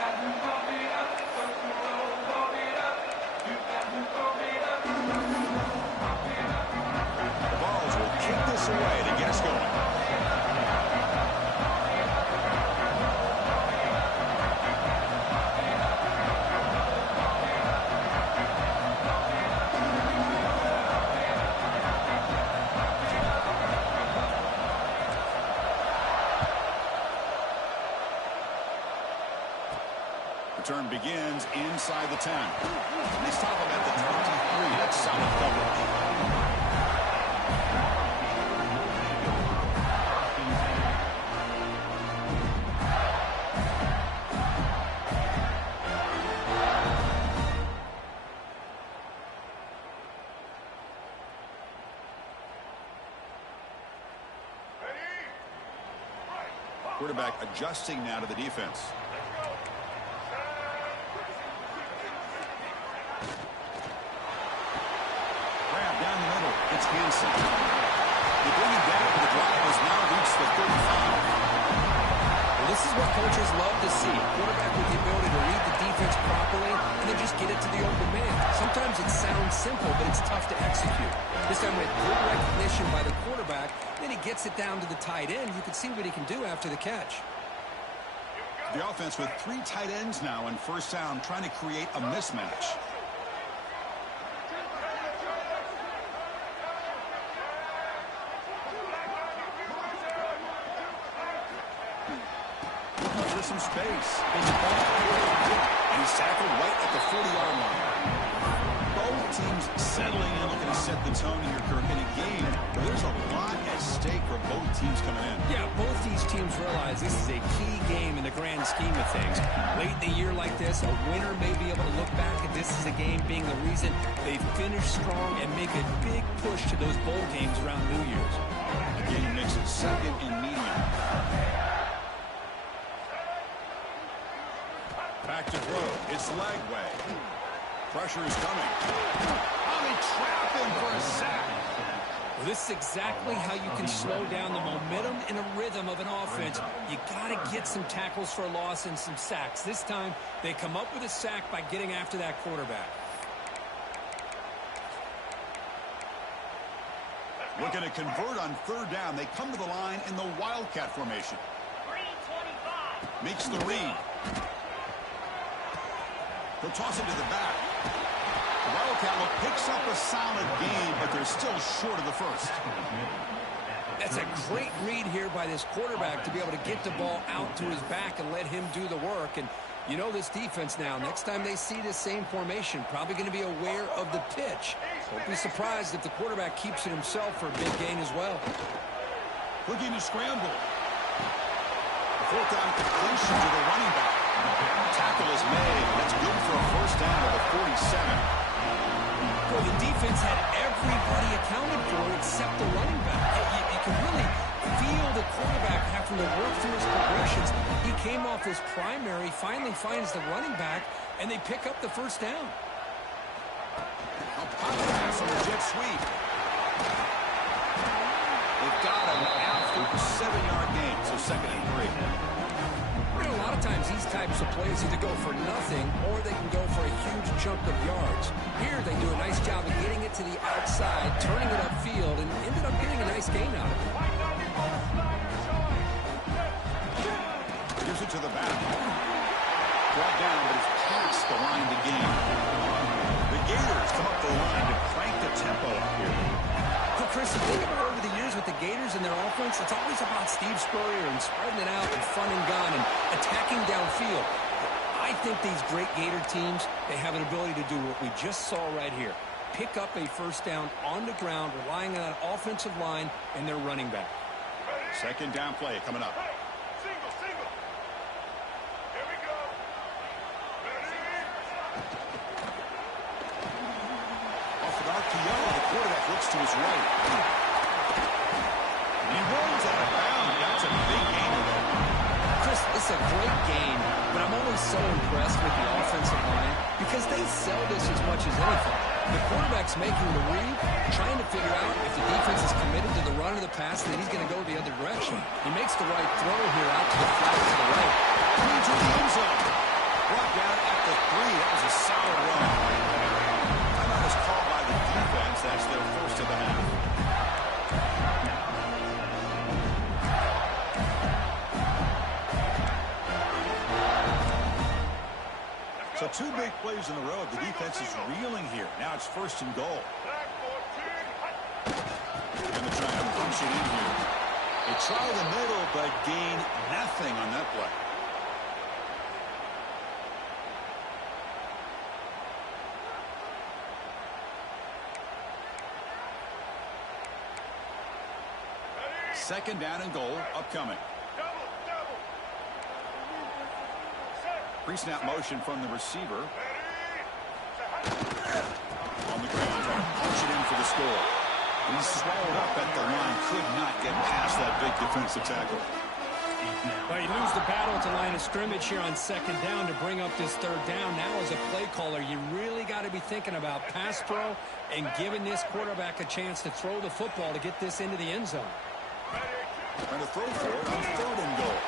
The Vols will kick this away to get us going. Return begins inside the 10. They stop him at the 23. That's solid coverage. Quarterback adjusting now to the defense. Down the middle, it's Hansen. They bring him down, but the drive has now reached the 35. Well, this is what coaches love to see. A quarterback with the ability to read the defense properly and then just get it to the open man. Sometimes it sounds simple, but it's tough to execute. This time with good recognition by the quarterback, then he gets it down to the tight end. You can see what he can do after the catch. The offense with 3 tight ends now in first down, trying to create a mismatch. Some space. And he's tackled right at the 40-yard line. Both teams settling in, looking to set the tone here, Kirk, in a game where there's a lot at stake for both teams coming in. Yeah, both these teams realize this is a key game in the grand scheme of things. Late in the year like this, a winner may be able to look back at this as a game being the reason they finish strong and make a big push to those bowl games around New Year's. The game makes it second and medium. Back to throw. It's Lagway. Pressure is coming. Oh, they trap him for a sack. Well, this is exactly how you can slow down the momentum and a rhythm of an offense. You got to get some tackles for a loss and some sacks. This time, they come up with a sack by getting after that quarterback. Looking to convert on third down. They come to the line in the Wildcat formation. Makes the read. They'll toss it to the back. The Wildcat picks up a solid gain, but they're still short of the first. That's a great read here by this quarterback to be able to get the ball out to his back and let him do the work. And you know this defense now, next time they see this same formation, probably going to be aware of the pitch. Won't be surprised if the quarterback keeps it himself for a big gain as well. Looking to scramble. The fourth down completion to the running back. Tackle is made. That's good for a first down at the 47. Well, the defense had everybody accounted for except the running back. You can really feel the quarterback having to work through his progressions. He came off his primary, finally finds the running back, and they pick up the first down. A pop pass on the jet sweep. They've got him out for a 7-yard gain, so second and 3. A lot of times these types of plays either go for nothing or they can go for a huge chunk of yards. Here they do a nice job of getting it to the outside, turning it upfield, and ended up getting a nice gain out of it. Gives it to the back. Brought down, but it's past the line to gain. The Gators come up the line to crank the tempo up here. So, Chris, the thing about over the years with the Gators and their offense, it's always about Steve Spurrier and spreading it out and fun and gun and attacking downfield. I think these great Gator teams, they have an ability to do what we just saw right here. Pick up a first down on the ground, relying on that offensive line and their running back. Second down play coming up. To his right. And he rolls out of bounds. That's a big gain there. Chris, it's a great gain, but I'm always so impressed with the offensive line because they sell this as much as anything. The quarterback's making the read, trying to figure out if the defense is committed to the run or the pass, then he's going to go the other direction. He makes the right throw here out to the flat to the right. Into the end zone. That's their first of the half. So 2 big plays in a row. The defense is reeling here. Now it's 1st and goal. And they're trying to punch it in here. They try the middle, but gain nothing on that play. Second down and goal upcoming. Pre-snap motion from the receiver. On the ground, trying to punch it in for the score. And he's swallowed up at the line. Could not get past that big defensive tackle. Well, you lose the battle at the line of scrimmage here on 2nd down to bring up this 3rd down. Now as a play caller, you really got to be thinking about pass pro and giving this quarterback a chance to throw the football to get this into the end zone. Trying to throw for it on 3rd and goal.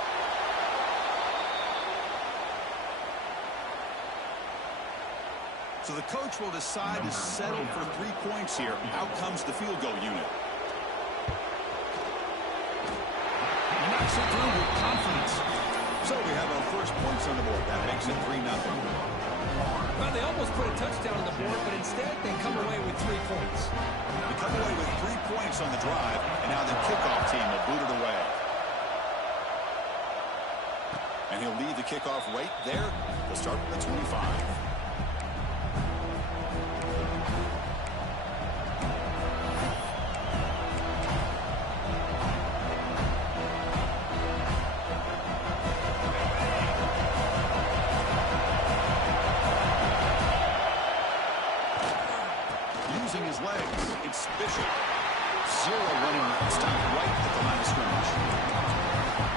So the coach will decide to settle for 3 points here. Out comes the field goal unit. He knocks it through with confidence. So we have our first points on the board. That makes it 3-0. Well, they almost put a touchdown on the board, but instead they come away with 3 points. They come away with 3 points on the drive, and now the kickoff team will boot it away. And he'll leave the kickoff right there. They'll start from the 25. Using his legs, it's Bishop. 0 running stop right at the line of scrimmage.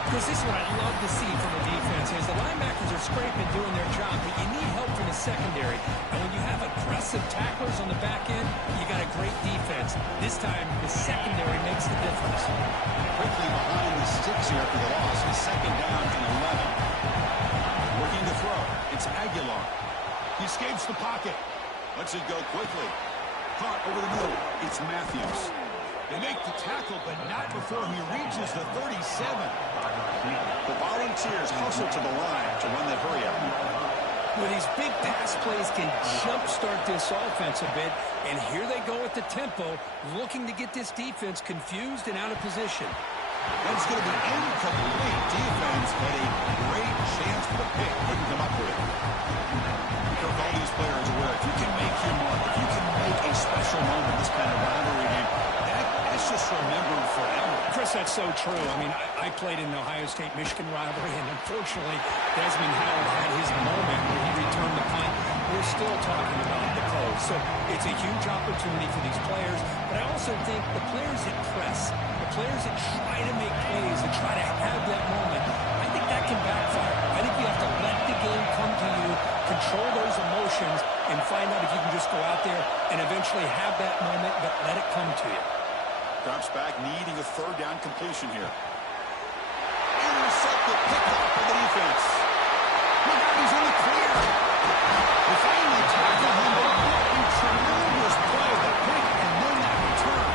Because this is what I love to see from the defense is the linebackers are scraping, doing their job, but you need help from the secondary. And when you have aggressive tacklers on the back end, you got a great defense. This time, the secondary makes the difference. Quickly behind the sticks here after the loss. It's 2nd down and 11. Looking to throw. It's Aguilar. He escapes the pocket. Lets it go quickly. Caught over the middle. It's Matthews. They make the tackle, but not before he reaches the 37. The Volunteers hustle to the line to run that hurry up. Well, these big pass plays can jumpstart this offense a bit, and here they go at the tempo, looking to get this defense confused and out of position. That's going to be incomplete. Defense had a great chance for the pick. Couldn't come up with it. Kirk, all these players aware, if you can make your mark, if you can make a special moment, this kind of rivalry game, that's just remembered forever. Chris, that's so true. I mean, I played in the Ohio State-Michigan rivalry, and unfortunately, Desmond Howard had his moment where he returned the punt. We're still talking about the close. So it's a huge opportunity for these players, but I also think the players that press, the players that try to make plays, that try to have that moment, I think that can backfire. I think you have to let the game come to you, control those emotions, and find out if you can just go out there and eventually have that moment, but let it come to you. Drops back, needing a 3rd down completion here. Intercepted, picked off by the defense. Look out, he's in the clear. They finally tackle him, but what a tremendous play. The pick and then that return.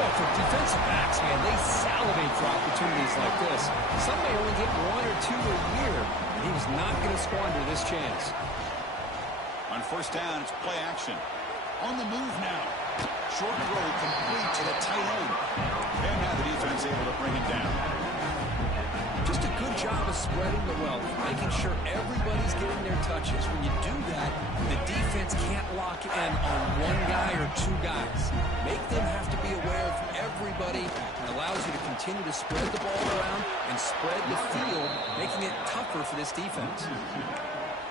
Well, for defensive backs, man, they salivate for opportunities like this. Some may only get 1 or 2 a year, and he was not going to squander this chance. On 1st down, it's play action. On the move now. Short throw complete to the tight end. And now the defense able to bring it down. Just a good job of spreading the wealth, making sure everybody's getting their touches. When you do that, the defense can't lock in on 1 guy or 2 guys. Make them have to be aware of everybody. It allows you to continue to spread the ball around and spread the field, making it tougher for this defense.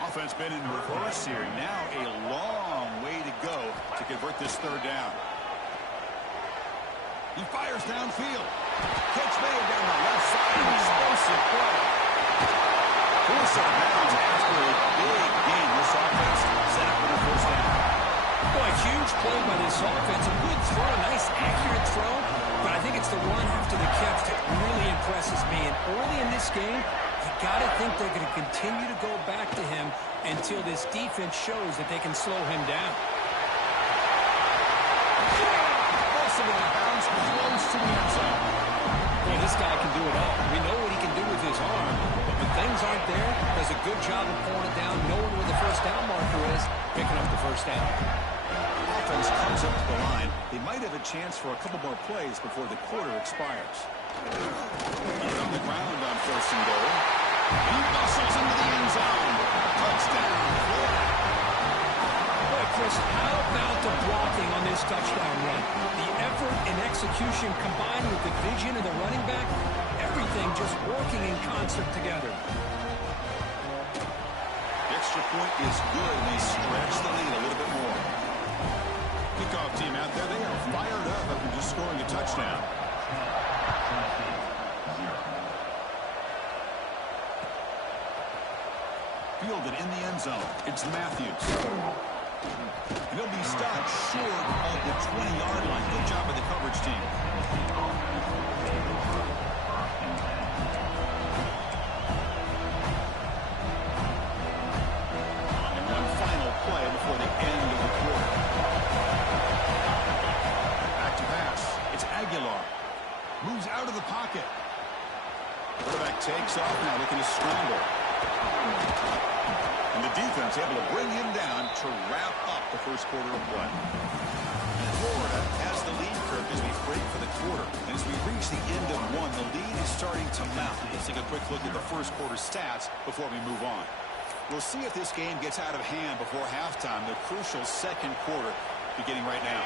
Offense been in reverse here. Now a long way to go to convert this 3rd down. He fires downfield. Catch made down the left side. Explosive play. 4 set of downs after a big game. This offense set up with a 1st down. Boy, a huge play by this offense. A good throw, a nice accurate throw. But I think it's the run after the catch that really impresses me. And early in this game, you got to think they're going to continue to go back to him until this defense shows that they can slow him down. Gets it out of bounds, close to the end zone. Boy, this guy can do it all. We know what he can do with his arm, but when things aren't there, does a good job of pulling it down, knowing where the first down marker is, picking up the first down. Offense comes up to the line. They might have a chance for a couple more plays before the quarter expires. He's on the ground on 1st and goal. He bustles into the end zone. Touchdown, Florida. Boy, Chris, how about the blocking on this touchdown run? The effort and execution combined with the vision of the running back, everything just working in concert together. The extra point is good. They stretch the lead a little bit more. Kickoff team out there, they are fired up after just scoring a touchdown. Fielded in the end zone. It's Matthews. And he'll be stopped short of the 20-yard line. Good job by the coverage team. And one final play before the end of the quarter. Back to pass. It's Aguilar. Moves out of the pocket. Quarterback takes off now, looking to scramble. And the defense able to bring him down to wrap up the first quarter of play. And Florida has the lead, Kirk, as we break for the quarter. And as we reach the end of one, the lead is starting to mount. Let's take a quick look at the first quarter stats before we move on. We'll see if this game gets out of hand before halftime, the crucial second quarter beginning right now.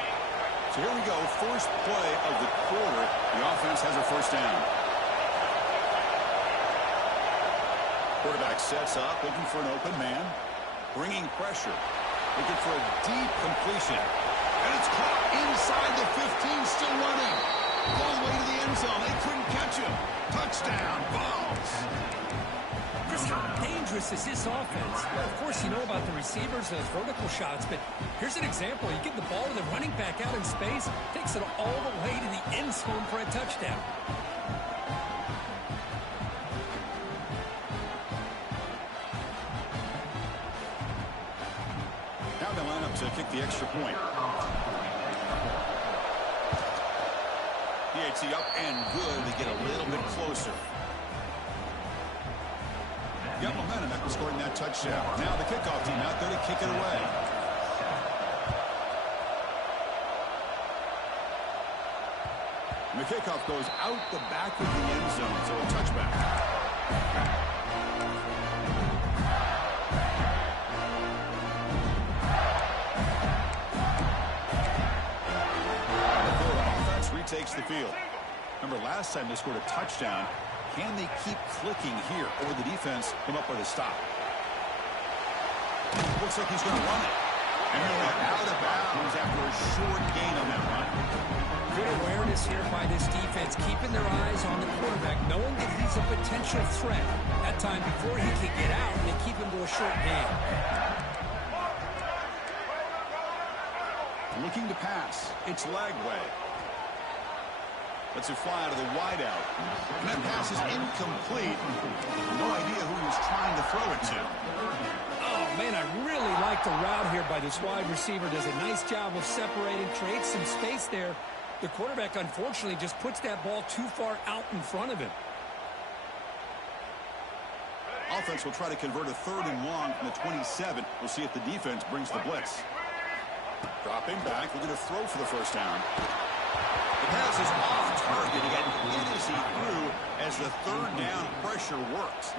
So here we go, first play of the quarter. The offense has a first down. Quarterback sets up, looking for an open man. Bringing pressure. Looking for a deep completion. And it's caught inside the 15, still running. All the way to the end zone. They couldn't catch him. Touchdown, Vols. Chris, how dangerous is this offense? Well, of course, you know about the receivers, those vertical shots, but here's an example. You get the ball to the running back out in space, takes it all the way to the end zone for a touchdown. To kick the extra point. DHC up and good. They get a little bit closer. Got momentum after scoring that touchdown. Now the kickoff team out there to kick it away. And the kickoff goes out the back of the end zone, so a touchback. Takes the field. Remember, last time they scored a touchdown. Can they keep clicking here, or will the defense come up with a stop? Looks like he's going to run it. And they're out of bounds after a short gain on that run. Good awareness here by this defense, keeping their eyes on the quarterback, knowing that he's a potential threat. That time before he can get out, and they keep him to a short gain. Looking to pass. It's Lagway. Lets it fly out of the wideout. And that pass is incomplete. No idea who he was trying to throw it to. Oh, man, I really like the route here by this wide receiver. Does a nice job of separating, creates some space there. The quarterback, unfortunately, just puts that ball too far out in front of him. Offense will try to convert a 3rd and long from the 27. We'll see if the defense brings the blitz. Dropping back, looking to throw for the first down. The pass is off target again. Hit as he threw as the 3rd down pressure works.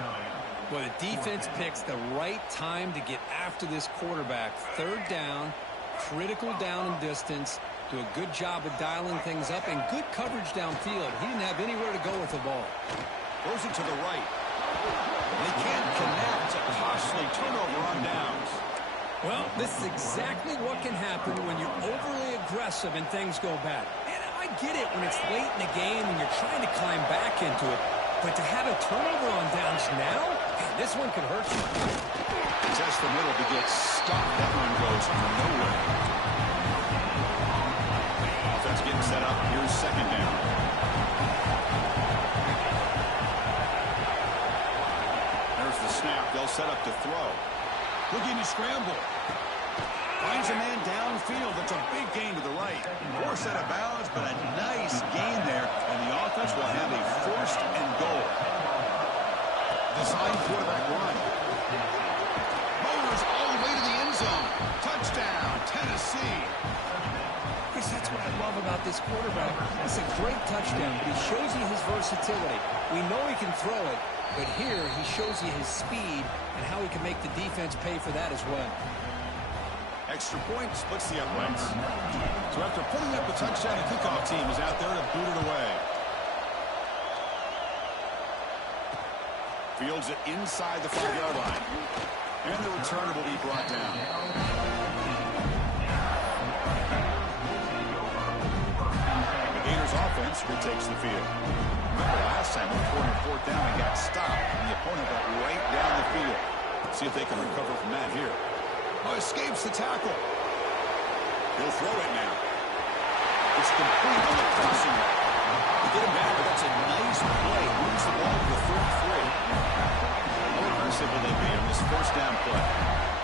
Well, the defense picks the right time to get after this quarterback. 3rd down, critical down and distance. Do a good job of dialing things up and good coverage downfield. He didn't have anywhere to go with the ball. Throws it to the right. They can't connect. A costly turnover on downs. Well, this is exactly what can happen when you're overly aggressive and things go bad. And I get it when it's late in the game and you're trying to climb back into it. But to have a turnover on downs now, man, this one could hurt you. Test the middle to get stuck. That one goes nowhere. Offense getting set up. Here's 2nd down. There's the snap. They'll set up to throw. Looking to scramble. Finds a man downfield. That's a big gain to the right. Forced out of bounds, but a nice gain there. And the offense will have a first and goal. Design quarterback run. Motors all the way to the end zone. Touchdown, Tennessee. Chris, that's what I love about this quarterback. It's a great touchdown. He shows you his versatility. We know he can throw it, but here he shows you his speed and how he can make the defense pay for that as well. Extra point splits the uprights. So after putting up the touchdown, the kickoff team is out there to boot it away. Fields it inside the 5-yard line. And the returner will be brought down. The Gators offense retakes the field. Remember last time when they were 4th down and got stopped, and the opponent got right down the field. Let's see if they can recover from that here. Oh, escapes the tackle. He'll throw it now. It's complete on the crossing route. They get him back, but that's a nice play. Moves the ball to the 33. How aggressive will they be on this first down play?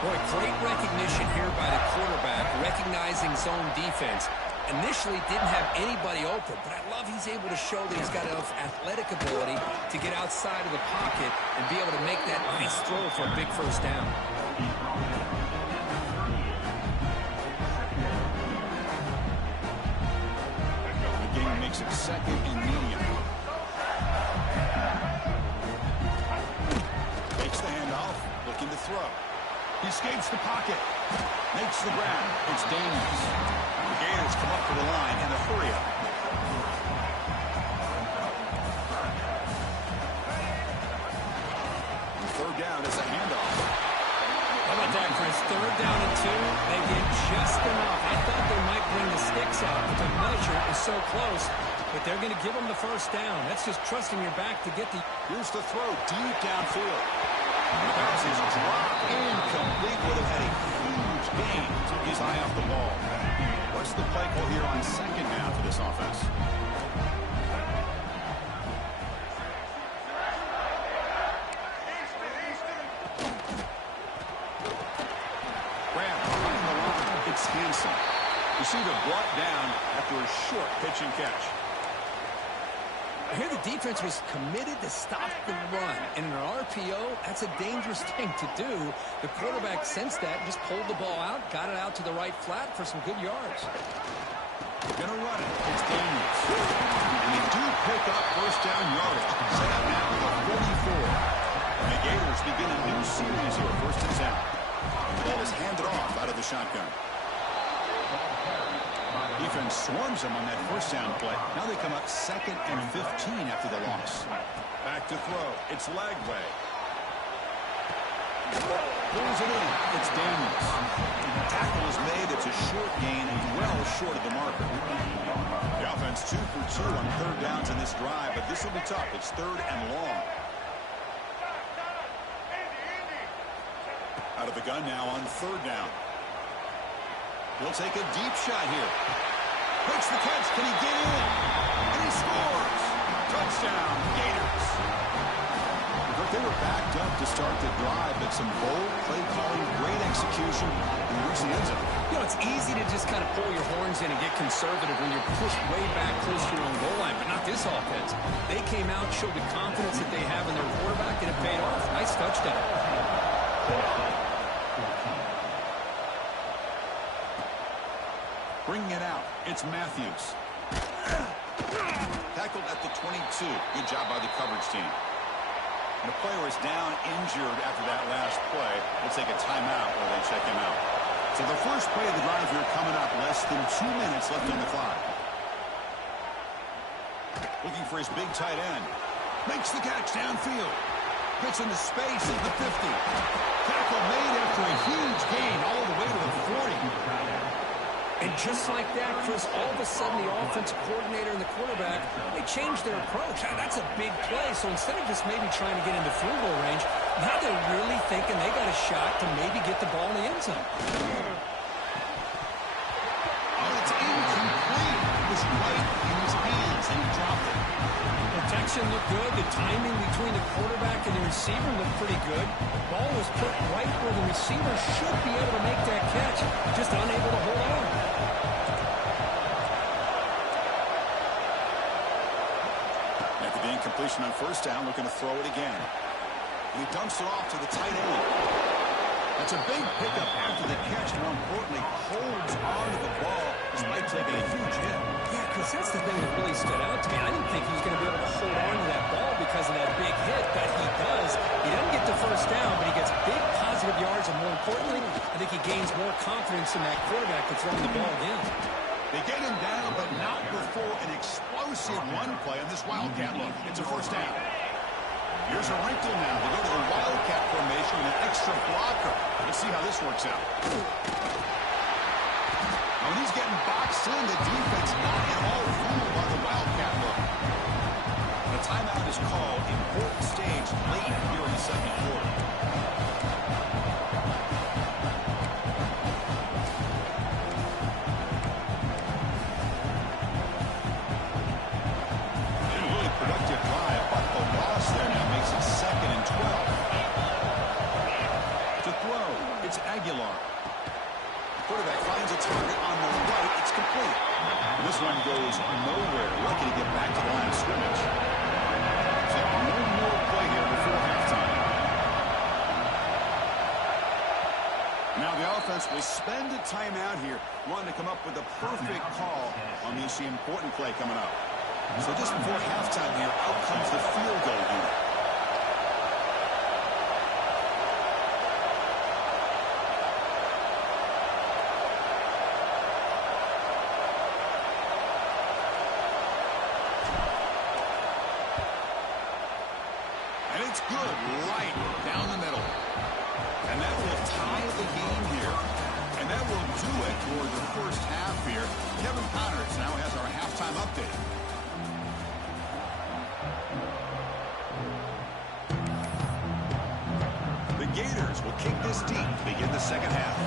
Boy, great recognition here by the quarterback, recognizing zone defense. Initially didn't have anybody open, but I love he's able to show that he's got enough athletic ability to get outside of the pocket and be able to make that nice throw for a big first down. Makes it second and medium. Takes the handoff, looking to throw. He escapes the pocket. Makes the grab. It's Daniels. The Gators come up for the line and a hurry up. And third down is a handoff. How about that, Chris? 3rd down and 2. They get just enough. I thought they might bring the sticks out, but the measure is so close. But they're going to give them the first down. That's just trusting your back to get the... Here's the throw deep downfield. Pass is dropped incomplete. Would have had a huge gain. Took his eye off the ball. What's the play call here on second down for this offense? Grab behind the line. It's Hanson. Receiver brought down after a short pitch and catch. Here the defense was committed to stop the run. And in an RPO, that's a dangerous thing to do. The quarterback sensed that and just pulled the ball out, got it out to the right flat for some good yards. Gonna run it. It's Daniels. And they do pick up first down yardage. Set up now at the 44. And the Gators begin a new series here. First and 10. The ball is handed off out of the shotgun. Defense swarms them on that first down play. Now they come up 2nd and 15 after the loss. Back to throw. It's Lagway. Pulls it in. It's Daniels. The tackle is made. It's a short gain and well short of the marker. The offense 2 for 2 on 3rd downs in this drive, but this will be tough. It's 3rd and long. Out of the gun now on 3rd down. He'll take a deep shot here. Makes the catch. Can he get in? And he scores. Touchdown, Gators. They were backed up to start the drive, but some bold play calling, great execution, and reach the end zone. You know, it's easy to just kind of pull your horns in and get conservative when you're pushed way back close to your own goal line, but not this offense. They came out, showed the confidence that they have in their quarterback, and it paid off. Nice touchdown. Bringing it out, it's Matthews. Tackled at the 22. Good job by the coverage team. And the player is down injured after that last play. We'll take a timeout while they check him out. So the first play of the drive here coming up. Less than 2 minutes left on the clock. Looking for his big tight end. Makes the catch downfield. Gets into space at the 50. Tackle made after a huge gain all the way to the 40. And just like that, Chris, all of a sudden the offensive coordinator and the quarterback, they changed their approach. That's a big play. So instead of just maybe trying to get into field goal range, now they're really thinking they got a shot to maybe get the ball in the end zone. Oh, it's incomplete. It was right in his hands, and he dropped it. Protection looked good. The timing between the quarterback and the receiver looked pretty good. Ball was put right where the receiver should be able to make that catch, just unable to hold on. After the incompletion on first down, looking to throw it again. And he dumps it off to the tight end. That's a big pickup after the catch. More importantly, holds on to the ball despite taking a huge hit. Yeah, because that's the thing that really stood out to me. I didn't think he was going to be able to hold on to that ball because of that big hit that he does. He doesn't get the first down, but he gets big positive yards, and more importantly, I think he gains more confidence in that quarterback to throw the ball in. They get him down, but not before an explosive run play on this Wildcat look. It's a first down. Here's a wrinkle now. They go to the Wildcat formation with an extra blocker. Let's see how this works out. When he's getting boxed in, the defense not at all fooled by the Wildcat look. The timeout is called. Important stage late here in the second quarter. And a really productive drive, but the loss there now makes it 2nd and 12. To throw, it's Aguilar. Quarterback finds a target on the right. It's complete. This one goes nowhere. Lucky to get back to the line of scrimmage. So no more play here before halftime. Now the offense will spend a timeout here, wanting to come up with the perfect call on this important play coming up. So just before halftime here, out comes the field goal unit. It's good, right down the middle. And that will tie the game here. And that will do it for the first half here. Kevin Connors now has our halftime update. The Gators will kick this deep to begin the second half.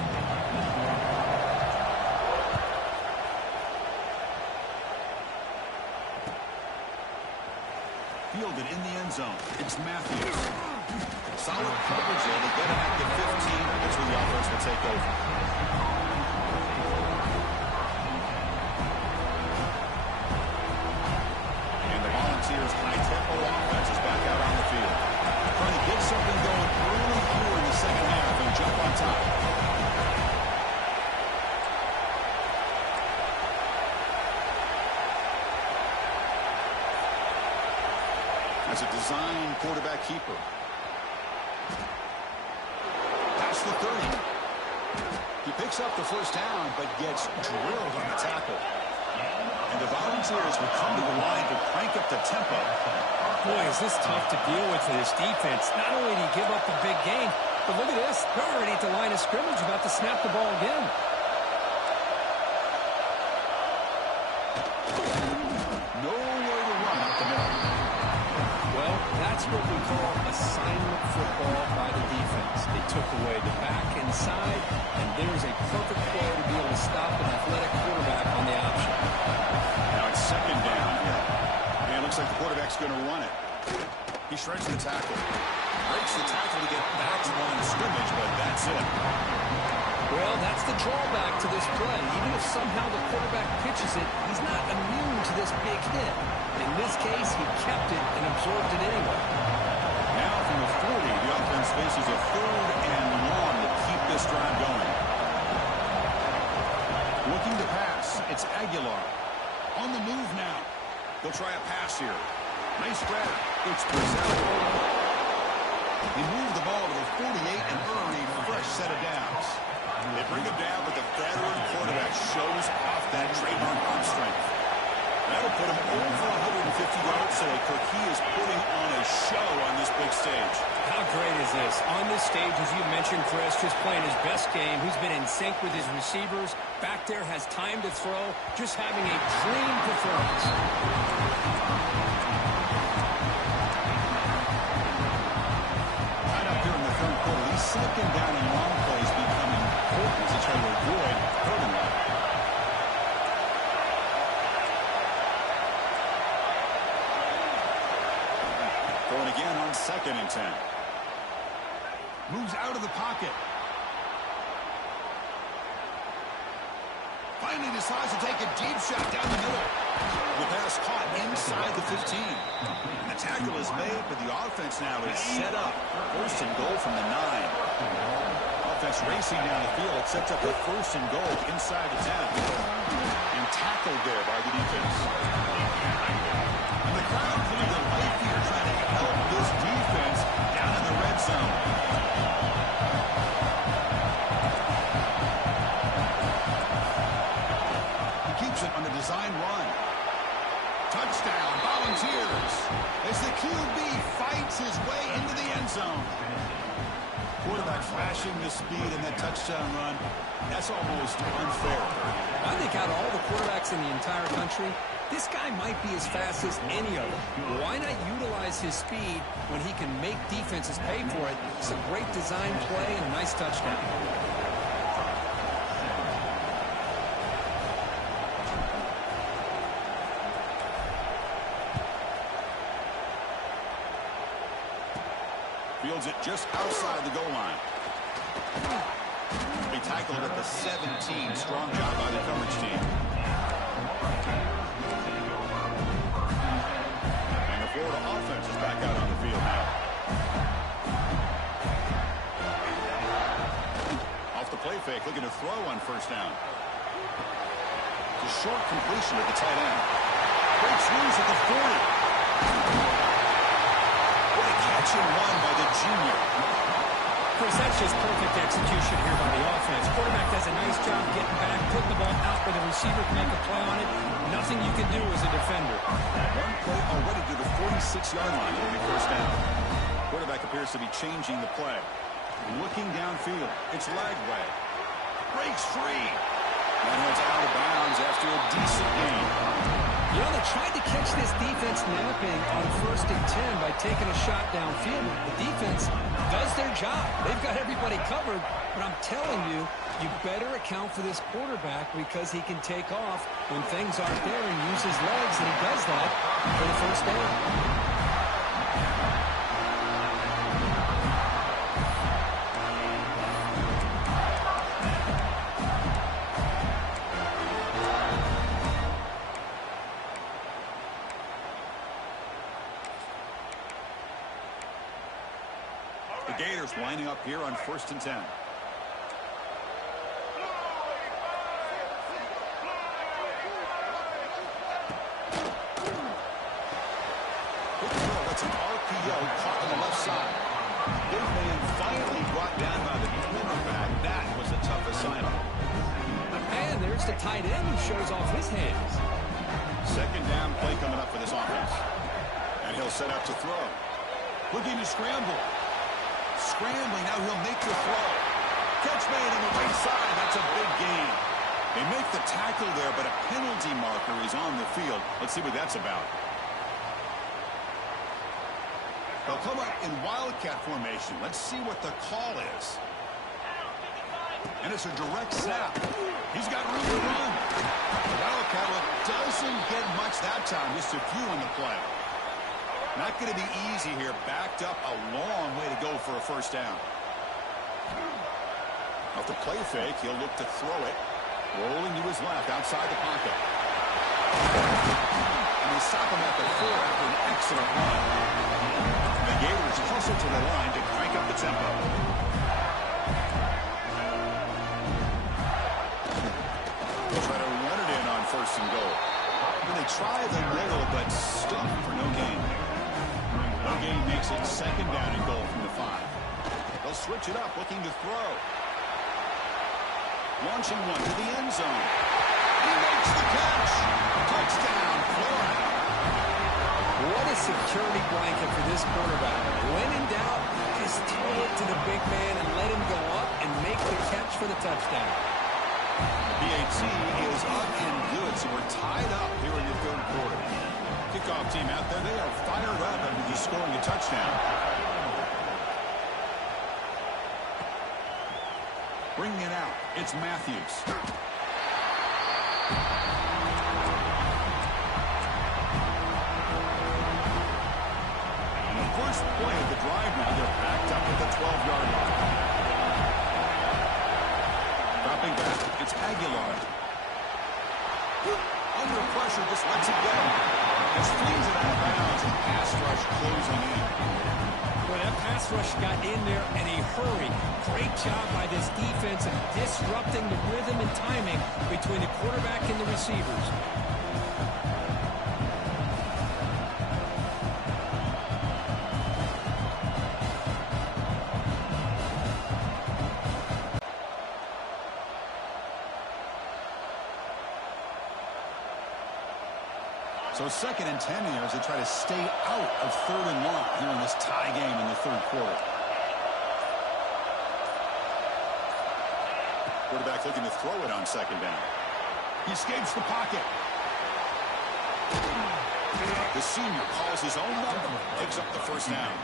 Fielded in the end zone. It's Matthews. Solid coverage there to get him at the 15. That's where the offense will take over. And the Volunteers' high-tempo offense is back out on the field. Trying to get something going early here in the second half and jump on top. As a design quarterback keeper. Past the 30. He picks up the first down, but gets drilled on the tackle. And the Volunteers will come to the line to crank up the tempo. Boy, is this tough to deal with for this defense. Not only do you give up a big gain, but look at this. They're already at the line of scrimmage about to snap the ball again. Nowhere to run up the middle. Well, that's what we call assignment football by the defense. They took away the back inside, and there's a perfect play to be able to stop an athletic quarterback on the option. Now it's second down here. And it looks like the quarterback's going to run it. He shreds the tackle. Breaks the tackle to get back to the line of scrimmage, but that's it. Well, that's the drawback to this play. Even if somehow the quarterback pitches it, he's not immune to this big hit. In this case, he kept it and absorbed it anyway. Now from the 40, the offense faces a 3rd and long to keep this drive going. Looking to pass, it's Aguilar. On the move now. They'll try a pass here. Nice grab. It's Brazil. He moved the ball to the 48 and earned a fresh set of downs. They bring him down, but the veteran quarterback shows off that trademark arm strength. That'll put him over 150 yards, so Kirky is putting on a show on this big stage. How great is this? On this stage, as you mentioned, Chris, just playing his best game. He's been in sync with his receivers. Back there, has time to throw. Just having a dream performance. Right up here in the third quarter, these second down and long plays become important as they try to avoid hurting them. It's 2nd and 10. Moves out of the pocket. Finally decides to take a deep shot down the middle. The pass caught inside the 15. And the tackle is made, but the offense now is set up. 1st and goal from the 9. Offense racing down the field. It sets up a 1st and goal inside the 10. And tackled there by the defense. And the crowd putting the life here trying to help this defense down in the red zone. On the design run. Touchdown, Volunteers, as the QB fights his way into the end zone. Quarterback flashing the speed in that touchdown run. That's almost unfair. I think out of all the quarterbacks in the entire country, this guy might be as fast as any of them. Why not utilize his speed when he can make defenses pay for it? It's a great design play and a nice touchdown. Fields it just outside the goal line. He tackled at the 17. Strong job by the coverage team. And the Florida offense is back out on the field now. Off the play fake, looking to throw on 1st down. It's a short completion at the tight end. Breaks loose at the 40. Catch and run by the junior. Chris, that's just perfect execution here by the offense. Quarterback does a nice job getting back, putting the ball out where the receiver can make a play on it. Nothing you can do as a defender. One play already to the 46-yard line. It'll be 1st down. Quarterback appears to be changing the play. Looking downfield. It's Lagway. Breaks free. And it's out of bounds after a decent gain. You know, they tried to catch this defense napping on 1st and 10 by taking a shot downfield. The defense does their job. They've got everybody covered, but I'm telling you, you better account for this quarterback because he can take off when things aren't there and use his legs, and he does that for the 1st down. Gators lining up here on 1st and 10. That's an RPO caught on the left side. Big man finally brought down by the cornerback. That was a tough assignment. And there's the tight end who shows off his hands. 2nd down play coming up for this offense. And he'll set out to throw. Looking to scramble. Scrambling, now he'll make the throw. Catch made on the right side. That's a big gain. They make the tackle there, but a penalty marker is on the field. Let's see what that's about. They'll come up in Wildcat formation. Let's see what the call is. And it's a direct snap. He's got room to run. The Wildcat doesn't get much that time, just a few on the play. Not going to be easy here. Backed up a long way to go for a 1st down. Off the play fake, he'll look to throw it. Rolling to his left, outside the pocket. And they stop him at the 4 after an excellent run. The Gators hustle to the line to crank up the tempo. They'll try to run it in on 1st and goal. And they try the middle, but stuck for no gain. No gain makes it 2nd down and goal from the 5. They'll switch it up, looking to throw. Launching one to the end zone. He makes the catch. Touchdown, Florida. What a security blanket for this quarterback. When in doubt, just throw it to the big man and let him go up and make the catch for the touchdown. PAT is up and good, so we're tied up here in the 3rd quarter. Kickoff team out there, they are fired up after just scoring a touchdown. Bringing it out, it's Matthews. And the 1st play of the drive now. They're backed up at the 12-yard line. Dropping back, it's Aguilar. Under pressure, just lets it go. Just flings it out of bounds, and pass rush closing in. Well, that pass rush got in there in a hurry. Great job by this defense in disrupting the rhythm and timing between the quarterback and the receivers. So 2nd and 10 here as they try to stay out of 3rd and long here in this tie game in the 3rd quarter. Quarterback looking to throw it on 2nd down. He escapes the pocket. The senior calls his own number, picks up the 1st down.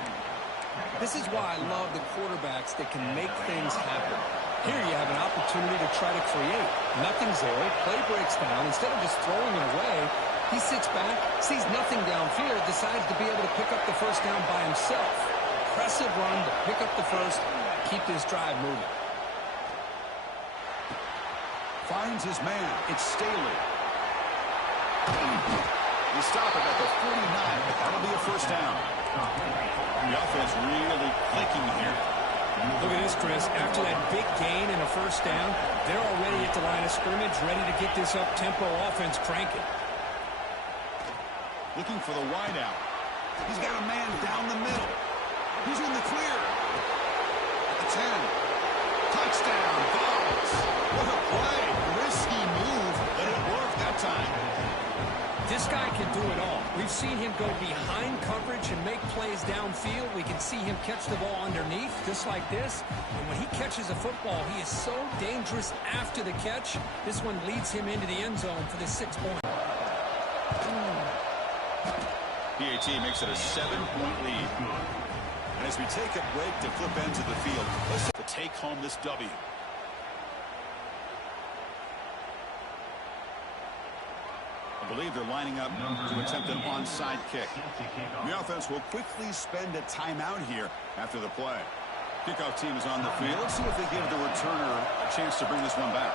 This is why I love the quarterbacks that can make things happen. Here you have an opportunity to try to create. Nothing's there. Play breaks down. Instead of just throwing it away, he sits back, sees nothing downfield, decides to be able to pick up the 1st down by himself. Impressive run to pick up the 1st, keep this drive moving. Finds his man. It's Staley. You stop it at the 49, but that'll be a 1st down. The offense really clicking here. Look at this, Chris. After that big gain and a 1st down, they're already at the line of scrimmage, ready to get this up-tempo offense cranking. Looking for the wideout. He's got a man down the middle. He's in the clear. At the 10. Touchdown, Vols. What a play. Risky move, but it worked that time. This guy can do it all. We've seen him go behind coverage and make plays downfield. We can see him catch the ball underneath, just like this. And when he catches a football, he is so dangerous after the catch. This one leads him into the end zone for the 6-point. PAT makes it a 7-point lead. And as we take a break to flip ends of the field, let's take home this W. I believe they're lining up to attempt an onside kick. The offense will quickly spend a timeout here after the play. Kickoff team is on the field. Let's see if they give the returner a chance to bring this one back.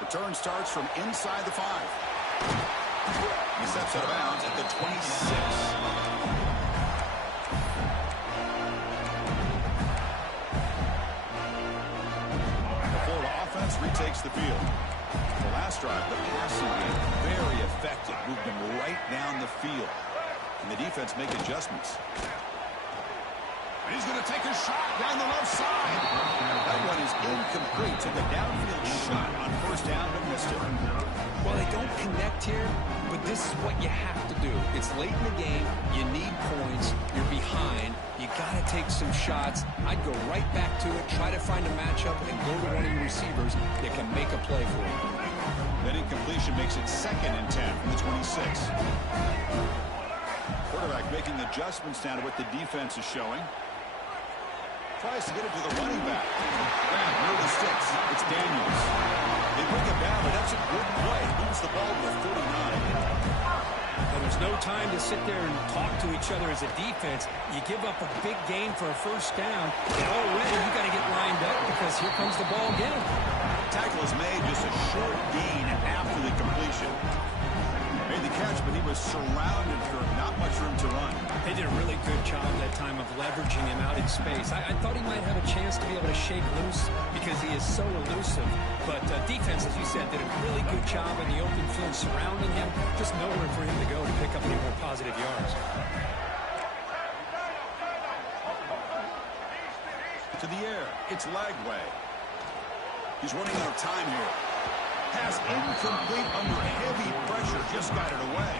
Return starts from inside the 5. He steps out of bounds at the 26. The Florida offense retakes the field. The last drive, the passing game, very effective. Moved them right down the field. And the defense make adjustments. And he's going to take a shot down the left side. That one is incomplete. Took a downfield shot on 1st down, but missed it. Well, they don't connect here, but this is what you have to do. It's late in the game. You need points. You're behind. You got to take some shots. I'd go right back to it, try to find a matchup, and go to one of your receivers that can make a play for you. That incompletion makes it 2nd and 10 from the 26. Quarterback making adjustments down to what the defense is showing. Tries to get it to the running back. Graham near the sticks. It's Daniels. They bring him down, but that's a good play. Moves the ball to the 49. Well, there's no time to sit there and talk to each other as a defense. You give up a big gain for a 1st down, and already you got to get lined up because here comes the ball again. Tackle is made, just a short gain after the completion. Made the catch, but he was surrounded for not much room to run. They did a really good job that time of leveraging him out in space. I thought he might have a chance to be able to shake loose because he is so elusive. But defense, as you said, did a really good job in the open field surrounding him. Just nowhere for him to go to pick up any more positive yards. To the air, it's Lagway. He's running out of time here. Pass incomplete under heavy pressure. Just got it away.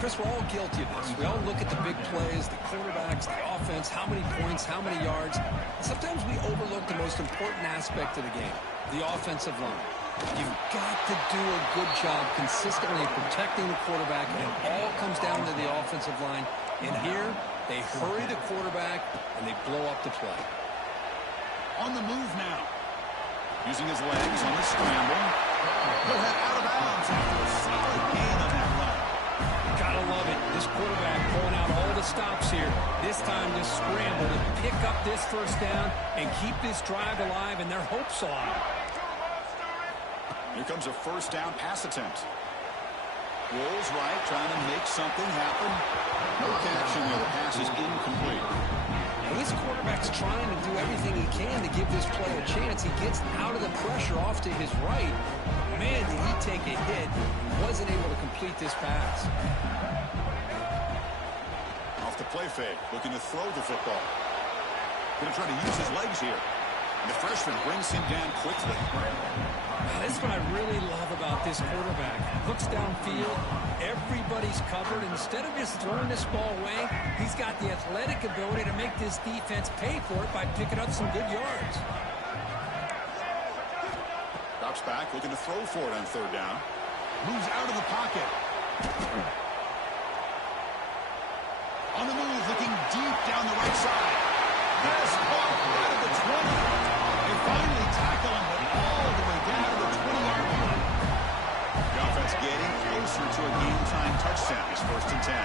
Chris, we're all guilty of this. We all look at the big plays, the quarterbacks, the offense, how many points, how many yards. Sometimes we overlook the most important aspect of the game, the offensive line. You've got to do a good job consistently protecting the quarterback, and it all comes down to the offensive line. And here, they hurry the quarterback, and they blow up the play. On the move now. Using his legs on the scramble. He'll head out of bounds after a solid gain on that run. This quarterback pulling out all the stops here. This time to scramble to pick up this first down and keep this drive alive and their hopes on. Here comes a first down pass attempt. Rolls right, trying to make something happen. No connection there. The pass is incomplete. Well, this quarterback's trying to do everything he can to give this play a chance. He gets out of the pressure off to his right. Man, did he take a hit. He wasn't able to complete this pass. Off the play fake, looking to throw the football. Going to try to use his legs here. And the freshman brings him down quickly. This is what I really love about this quarterback. Looks downfield, everybody's covered. Instead of just throwing this ball away, he's got the athletic ability to make this defense pay for it by picking up some good yards. Drops back, looking to throw for it on third down. Moves out of the pocket. On the move, looking deep down the right side. This ball out of the 20. They finally tackle him, but all the way down to the 20-yard line. The offense getting closer to a game-time touchdown. It's 1st and 10.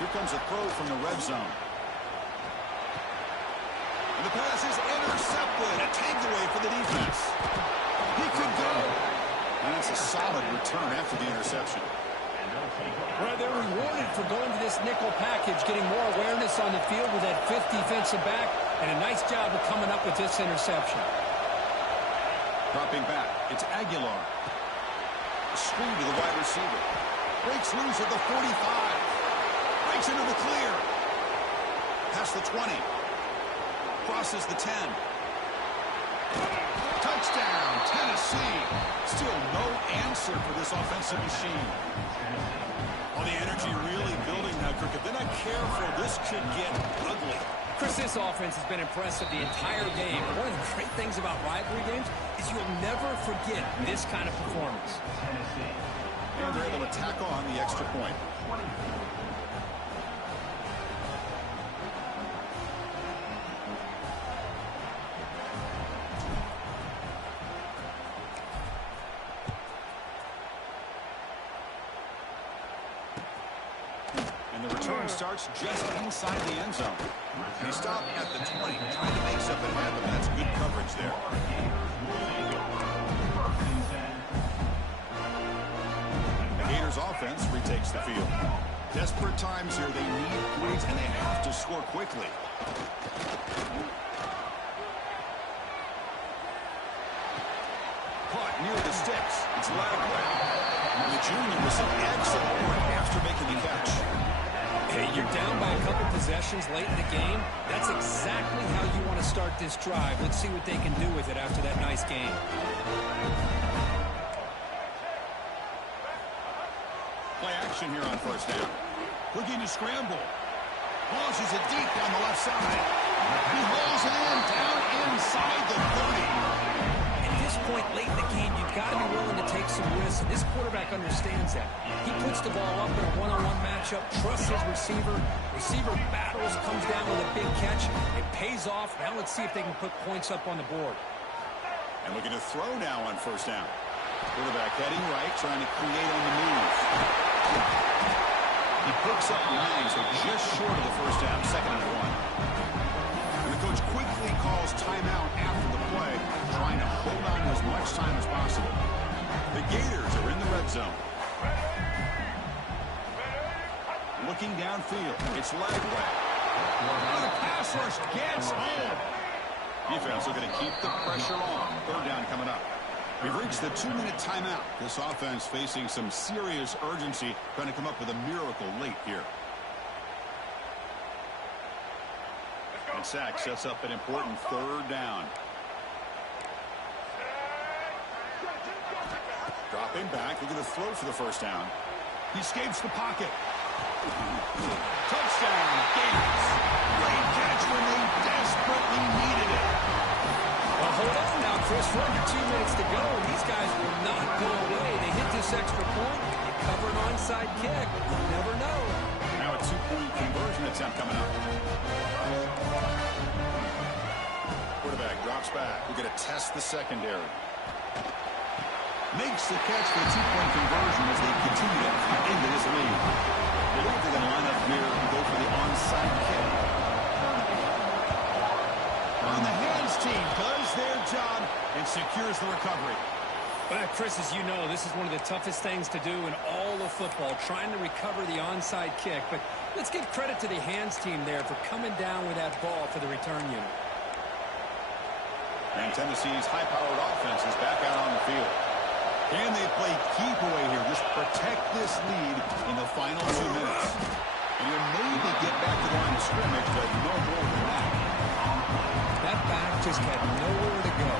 Here comes a throw from the red zone. And the pass is intercepted. A takeaway for the defense. He could go. And it's a solid return after the interception. Well, they're rewarded for going to this nickel package, getting more awareness on the field with that 5th defensive back, and a nice job of coming up with this interception. Dropping back, it's Aguilar. A screen to the wide receiver. Breaks loose at the 45. Breaks into the clear. Past the 20. Crosses the 10. Touchdown, Tennessee. Still no answer for this offensive machine. Well, the energy really building now, Kirk. If they're not careful, this could get ugly. Chris, this offense has been impressive the entire game. One of the great things about rivalry games is you'll never forget this kind of performance. And they're able to tack on the extra point. Starts just inside the end zone. And he stopped at the 20, trying to make something happen. That's good coverage there. The Gators offense retakes the field. Desperate times here. They need points, and they have to score quickly. Caught near the sticks. It's Lagway. The junior with some excellent work after making the catch. Hey, you're down by a couple possessions late in the game. That's exactly how you want to start this drive. Let's see what they can do with it after that nice game. Play action here on first down. Looking to scramble. Launches it deep down the left side. He hauls it in down inside the 30. At this point late in the game, you've got to be willing to take some risks, and this quarterback understands that. He puts the ball up in a one-on-one matchup, trusts his receiver. Receiver battles, comes down with a big catch. It pays off. Now let's see if they can put points up on the board. And looking to throw now on first down. Quarterback heading right, trying to create on the move. He picks up 9, so just short of the first down, 2nd and 1. And the coach quickly calls timeout after the play, trying to hold on to as much time as possible. The Gators are in the red zone. Looking downfield, it's Lagway. The pass rush gets home. Defense looking to keep the pressure on. 3rd down coming up. We've reached the 2-minute timeout. This offense facing some serious urgency, trying to come up with a miracle late here. And Sack sets up an important 3rd down. Dropping back, looking to throw for the first down. He escapes the pocket. Touchdown, Gators. Great catch when they desperately needed it. Well, hold on now, Chris. We're under 2 minutes to go, and these guys will not go away. They hit this extra point, they cover an onside kick. You never know. Now a 2-point conversion attempt coming up. Quarterback drops back. We're going to test the secondary. Makes the catch for the two-point conversion as they continue to cut into this lead. I believe they're going to line up here and go for the onside kick. On the hands team does their job and secures the recovery. Well, Chris, as you know, this is one of the toughest things to do in all of football, trying to recover the onside kick. But let's give credit to the hands team there for coming down with that ball for the return unit. And Tennessee's high-powered offense is back out on the field. Can they play keep away here? Just protect this lead in the final 2 minutes. And you'll maybe get back to the line of scrimmage, but no more than that. That back just had nowhere to go.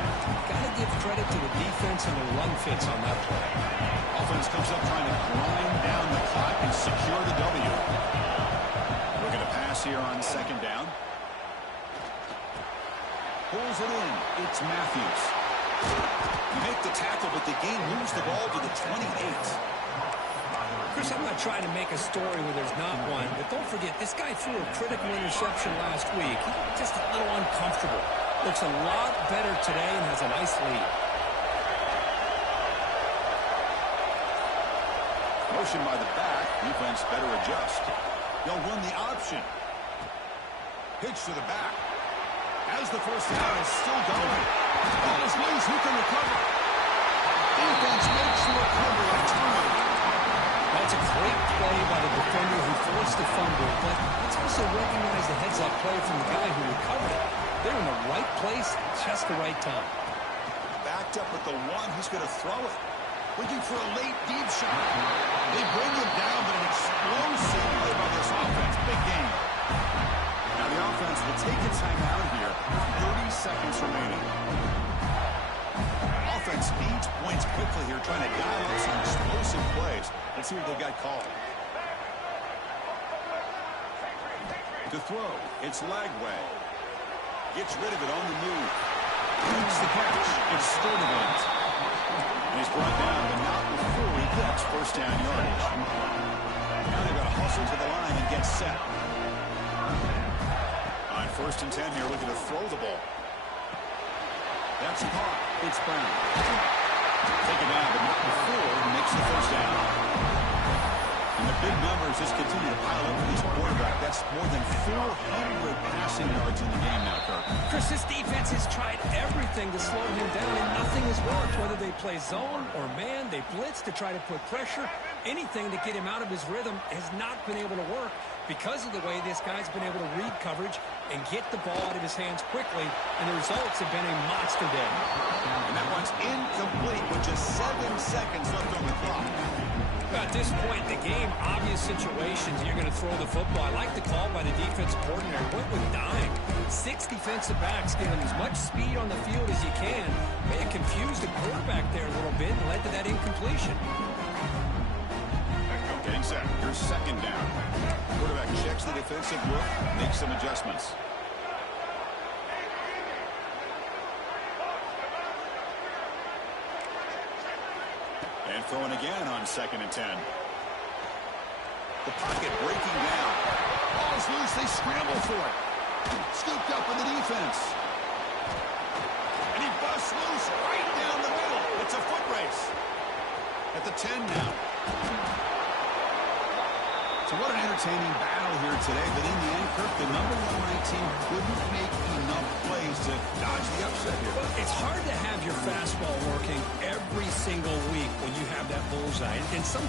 Got to give credit to the defense and the run fits on that play. Offense comes up trying to grind down the clock and secure the W. We're going to pass here on second down. Pulls it in. It's Matthews. Make the tackle, but the game moves the ball to the 28. Chris, I'm not trying to make a story where there's not one, but don't forget, this guy threw a critical interception last week. He's just a little uncomfortable. Looks a lot better today and has a nice lead. Motion by the back. Defense better adjust. They'll run the option. Pitch to the back. As the first down is still going. Ball is loose. Who can recover? Defense makes the recovery on turnover. That's a great play by the defender who forced the fumble, but let's also recognize the heads-up play from the guy who recovered it. They're in the right place at just the right time. Backed up at the one. He's going to throw it. Looking for a late deep shot. They bring him down, but an explosive play by this offense. Big game. Now the offense will take a timeout here. 30 seconds remaining. Offense needs points quickly here, trying to dial up some explosive plays. Let's see what they've got called. To throw, it's Lagway. Gets rid of it on the move. Makes the catch. It's Sturdivant. He's brought down, but not before he gets first down yardage. Now they've got to hustle to the line and get set. On 1st and 10 here, looking to throw the ball. That's caught. It's Brown. Take it down, but not before he makes the first down. And the big numbers just continue to pile up for this quarterback. That's more than 400 passing yards in the game now, Kirk. Chris, this defense has tried everything to slow him down, and nothing has worked. Whether they play zone or man, they blitz to try to put pressure. Anything to get him out of his rhythm has not been able to work because of the way this guy's been able to read coverage and get the ball out of his hands quickly, and the results have been a monster day. And that one's incomplete with just 7 seconds left on the clock. At this point in the game, obvious situations, you're going to throw the football. I like the call by the defensive coordinator. Went with dime. 6 defensive backs, giving as much speed on the field as you can. May have confused the quarterback there a little bit and led to that incompletion. Getting set. Here's second down. Quarterback checks the defensive look, makes some adjustments. And throwing again on 2nd and 10. The pocket breaking down. Ball's loose. They scramble for it. Scooped up in the defense. And he busts loose right down the middle. It's a foot race. At the 10 now. So what an entertaining battle here today. But in the end, Kirk, the number 1 ranked team couldn't make enough plays to dodge the upset here. It's hard to have your fastball working every single week when you have that bullseye. And sometimes